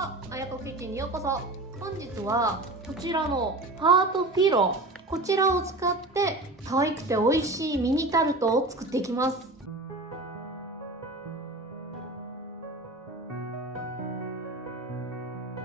はあやこキッチンにようこそ。本日はこちらのハートフィロ、こちらを使って可愛くて美味しいミニタルトを作っていきます。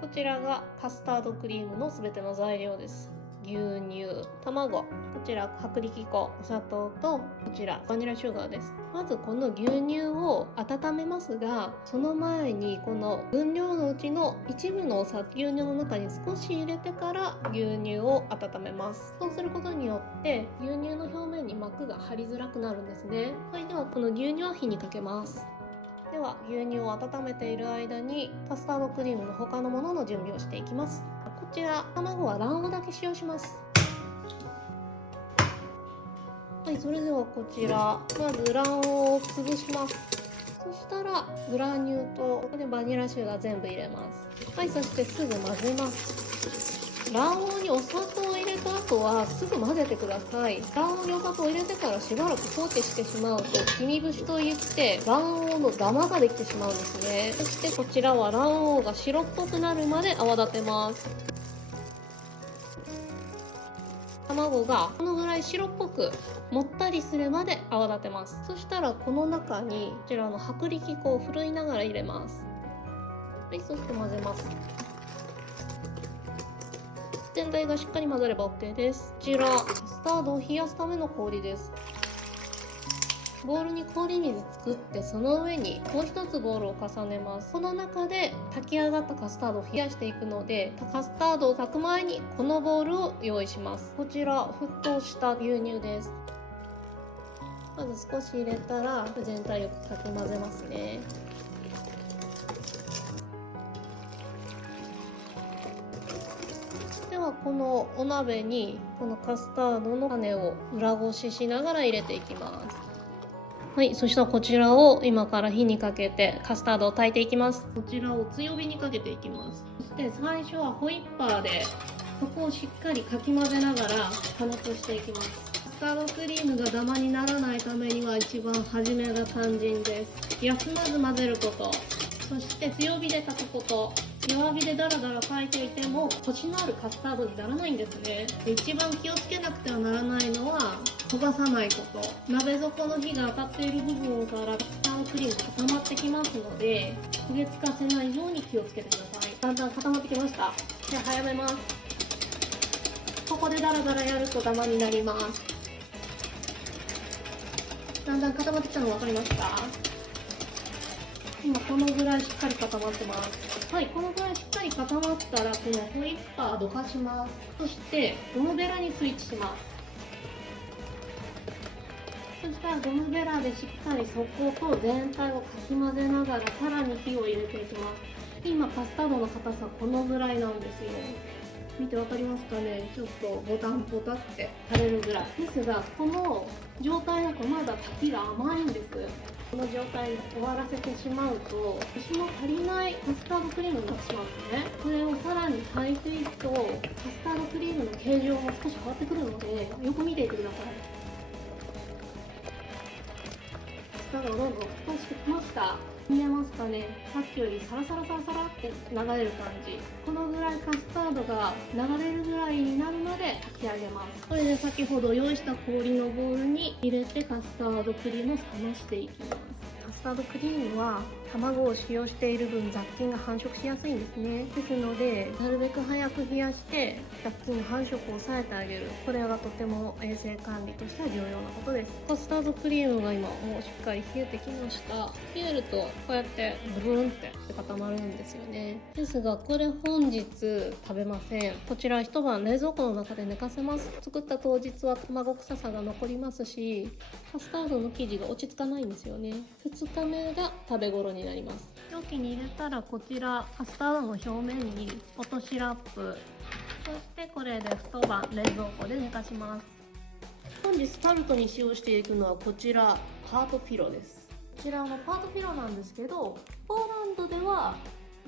こちらがカスタードクリームのすべての材料です。牛乳、卵、こちら薄力粉、お砂糖とこちらバニラシュガーです。まずこの牛乳を温めますが、その前にこの分量のうちの一部の牛乳の中に少し入れてから牛乳を温めます。そうすることによって牛乳の表面に膜が張りづらくなるんですね。それではこの牛乳を火にかけます。では牛乳を温めている間にカスタードクリームの他のものの準備をしていきます。こちら卵は卵黄だけ使用します。はい、それではこちらまず卵黄を潰します。そしたらグラニューとここでバニラシュガー全部入れます。はい、そしてすぐ混ぜます。卵黄にお砂糖を入れた後はすぐ混ぜてください。卵黄にお砂糖を入れてからしばらく放置してしまうと黄身節といって卵黄のダマができてしまうんですね。そしてこちらは卵黄が白っぽくなるまで泡立てます。卵がこのぐらい白っぽくもったりするまで泡立てます。そしたらこの中にこちらの薄力粉をふるいながら入れます。はい、そして混ぜます。全体がしっかり混ざれば OK です。こちらカスタードを冷やすための氷です。ボウルに氷水作ってその上にもう一つボウルを重ねます。この中で炊き上がったカスタードを冷やしていくので、カスタードを炊く前にこのボウルを用意します。こちら沸騰した牛乳です。まず少し入れたら全体よくかき混ぜますね。ではこのお鍋にこのカスタードの種を裏ごししながら入れていきます。はい、そしたらこちらを今から火にかけてカスタードを炊いていきます。こちらを強火にかけていきます。そして最初はホイッパーでそこをしっかりかき混ぜながら加熱していきます。カスタードクリームがダマにならないためには一番初めが肝心です。休まず混ぜること、そして強火で炊くこと。弱火でダラダラ炊いていてもコシのあるカスタードにならないんですね。一番気をつけなくてはならないのは焦がさないこと。鍋底の火が当たっている部分からカスタードクリーム固まってきますので、焦げつかせないように気をつけてください。だんだん固まってきました。じゃあ早めます。ここでダラダラやるとダマになります。だんだん固まってきたの分かりますか？今このぐらいしっかり固まってます。はい、このぐらいしっかり固まったらこのホイッパーどかします。そしてゴムベラにスイッチします。そしたらゴムベラでしっかり底と全体をかき混ぜながらさらに火を入れていきます。今カスタードの硬さこのぐらいなんですよ。見てわかりますかね。ちょっとボタンボタって垂れるぐらいですが、この状態だとまだ炊きが甘いんです。この状態で終わらせてしまうとコシの足りないカスタードクリームになってしまうんですね。これをさらに炊いていくとカスタードクリームの形状も少し変わってくるのでよく見ていてください。カスタードがどんどん沸騰してきました。見えますかね。さっきよりサラサラサラサラって流れる感じ。このぐらいカスタードが流れるぐらいになるまで炊き上げます。これで先ほど用意した氷のボウルに入れてカスタードクリームを冷ましていきます。カスタードクリームは卵を使用している分雑菌が繁殖しやすいんですね。ですのでなるべく早く冷やして雑菌の繁殖を抑えてあげる。これがとても衛生管理としては重要なことです。カスタードクリームが今もうしっかり冷えてきました。冷えるとこうやってブルーンって固まるんですよね。ですがこれ本日食べません。こちら一晩冷蔵庫の中で寝かせます。作った当日は卵臭さが残りますし、カスタードの生地が落ち着かないんですよね。2日目が食べ頃になります。容器に入れたらこちらカスタードの表面に落としラップ、そしてこれで一晩冷蔵庫で寝かします。本日タルトに使用していくのはこちらハートフィロです。こちらのパートフィロなんですけど、ポーランドでは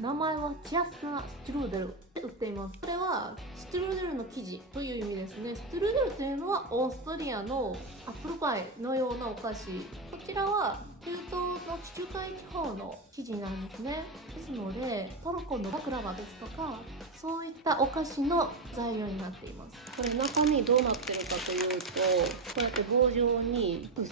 名前はチアスナストゥルーデルで売っています。これはストゥルーデルの生地という意味ですね。ストゥルーデルというのはオーストリアのアップルパイのようなお菓子。こちらは中東の地中海地方の生地なんですね。ですのでトルコのバクラバですとか、そういったお菓子の材料になっています。これ中身どうなってるかというと、こうやって棒状に薄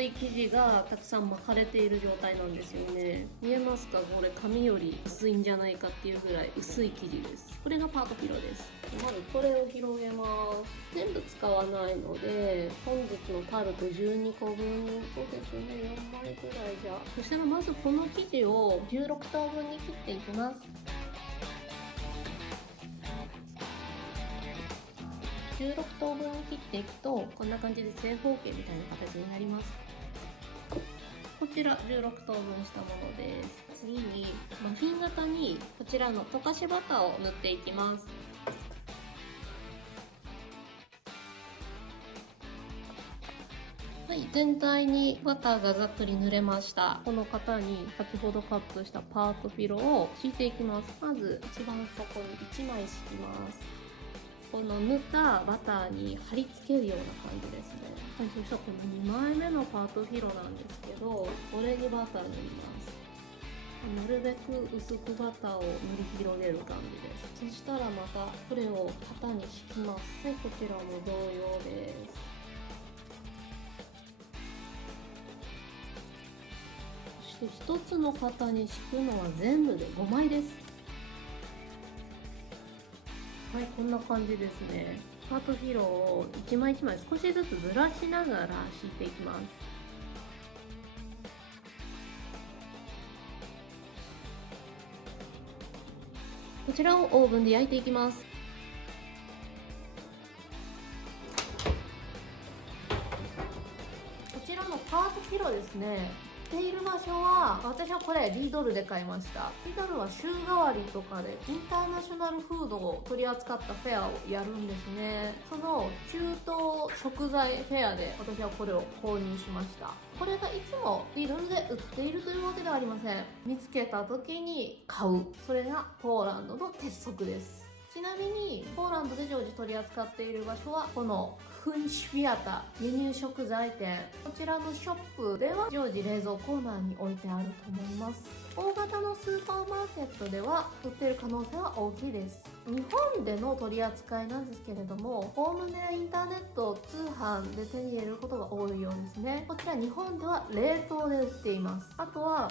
い生地がたくさん巻かれている状態なんですよね。見えますか？これ紙より薄いんじゃないかっていうぐらい薄い生地です。これがパートフィロです。まずこれを広げます。全部使わないので本日のタルト12個分、そうですね、4枚ぐらいじゃ。そしたらまずこの生地を16等分に切っていきます。16等分に切っていくとこんな感じで正方形みたいな形になります。こちら16等分したものです。次にマフィン型にこちらの溶かしバターを塗っていきます。はい、全体にバターがざっくり塗れました。この型に先ほどカットしたパートフィロを敷いていきます。まず一番底に1枚敷きます。この塗ったバターに貼り付けるような感じですね。はい、そしたらこの2枚目のパートフィロなんですけど、これにバター塗ります。なるべく薄くバターを塗り広げる感じです。そしたらまたこれを型に敷きます。はい、こちらも同様です。そして1つの型に敷くのは全部で5枚です。はい、こんな感じですね。パートフィロを1枚1枚少しずつずらしながら敷いていきます。こちらをオーブンで焼いていきます。こちらのパートフィロですね。売っている場所は、私はこれリドルで買いました。リドルは週替わりとかでインターナショナルフードを取り扱ったフェアをやるんですね。その中東食材フェアで私はこれを購入しました。これがいつもリドルで売っているというわけではありません。見つけた時に買う。それがポーランドの鉄則です。ちなみにポーランドで常時取り扱っている場所はこのフンシフィアタ輸入食材店、こちらのショップでは常時冷蔵コーナーに置いてあると思います。大型のスーパーマーケットでは売っている可能性は大きいです。日本での取り扱いなんですけれども、おおむねインターネット通販で手に入れることが多いようですね。こちら日本では冷凍で売っています。あとは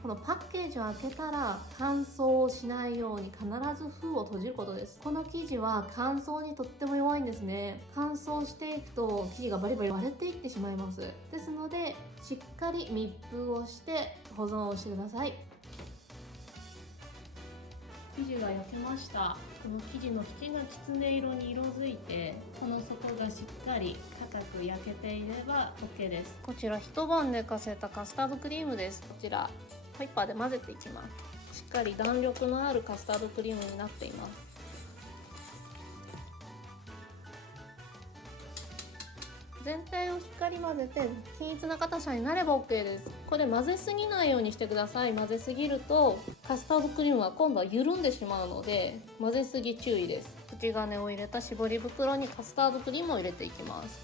このパッケージを開けたら乾燥しないように必ず封を閉じることです。この生地は乾燥にとっても弱いんですね。乾燥していくと生地がバリバリ割れていってしまいます。ですのでしっかり密封をして保存をしてください。生地が焼けました。この生地の縁がきつね色に色づいて、この底がしっかり固く焼けていれば OK です。こちら一晩寝かせたカスタードクリームです。こちらホイッパーで混ぜていきます。しっかり弾力のあるカスタードクリームになっています。全体をしっかり混ぜて均一な硬さになれば OK です。これ混ぜすぎないようにしてください。混ぜすぎるとカスタードクリームは今度は緩んでしまうので混ぜすぎ注意です。口金を入れた絞り袋にカスタードクリームを入れていきます。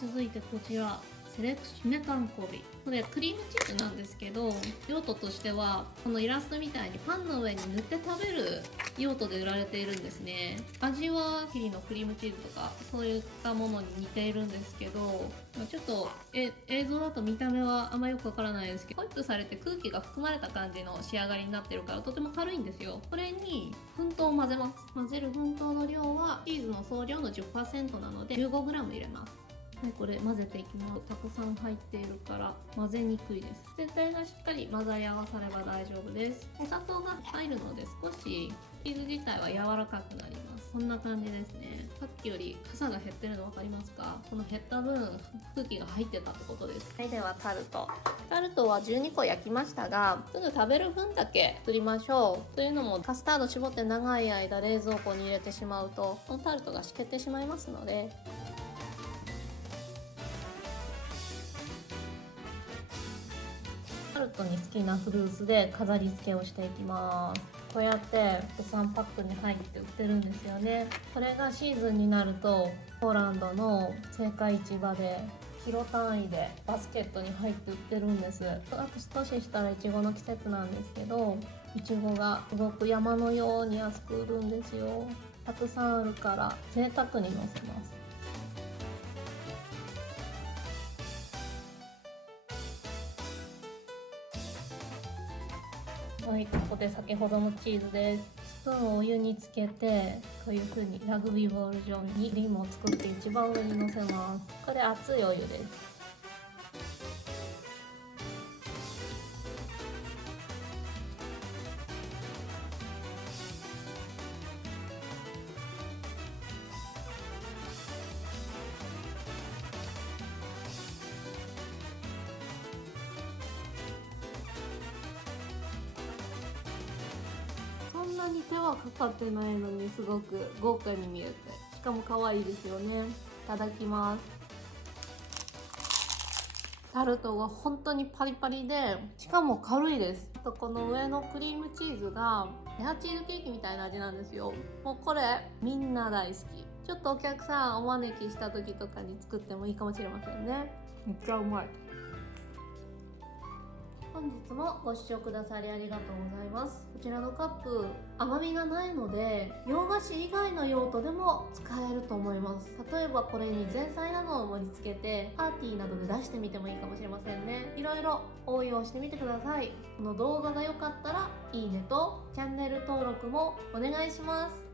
続いてこちらセレクシメタンコビ、これクリームチーズなんですけど、用途としてはこのイラストみたいにパンの上に塗って食べる用途で売られているんですね。味はキリのクリームチーズとかそういったものに似ているんですけど、ちょっと映像だと見た目はあんまよくわからないですけど、ホイップされて空気が含まれた感じの仕上がりになってるからとても軽いんですよ。これに粉糖を混ぜます。混ぜる粉糖の量はチーズの総量の 10% なので 15g 入れます。はい、これ混ぜていきます。たくさん入っているから混ぜにくいです。全体がしっかり混ざり合わされば大丈夫です。お砂糖が入るので少しチーズ自体は柔らかくなります。こんな感じですね。さっきよりかさが減ってるの分かりますか？この減った分空気が入ってたってことです。はい、ではタルトは12個焼きましたが、すぐ食べる分だけ作りましょう。というのもカスタード絞って長い間冷蔵庫に入れてしまうとこのタルトがしけてしまいますので、タルトに好きなフルーツで飾り付けをしていきます。こうやって3パックに入って売ってるんですよね。これがシーズンになるとポーランドの青果市場でキロ単位でバスケットに入って売ってるんです。あと少ししたらイチゴの季節なんですけど、イチゴがすごく山のように安く売るんですよ。たくさんあるから贅沢にのせます。はい、ここで先ほどのチーズです。スプーンをお湯につけて、こういう風にラグビーボール状にクリームを作って一番上にのせます。これ熱いお湯です。そんなに手はかかってないのにすごく豪華に見えて、しかも可愛いですよね。いただきます。タルトが本当にパリパリで、しかも軽いです。あとこの上のクリームチーズがレアチーズケーキみたいな味なんですよ。もうこれみんな大好き。ちょっとお客さんお招きした時とかに作ってもいいかもしれませんね。めっちゃうまい。本日もご視聴くださりありがとうございます。こちらのカップ甘みがないので洋菓子以外の用途でも使えると思います。例えばこれに前菜などを盛り付けてパーティーなどで出してみてもいいかもしれませんね。いろいろ応用してみてください。この動画が良かったらいいねとチャンネル登録もお願いします。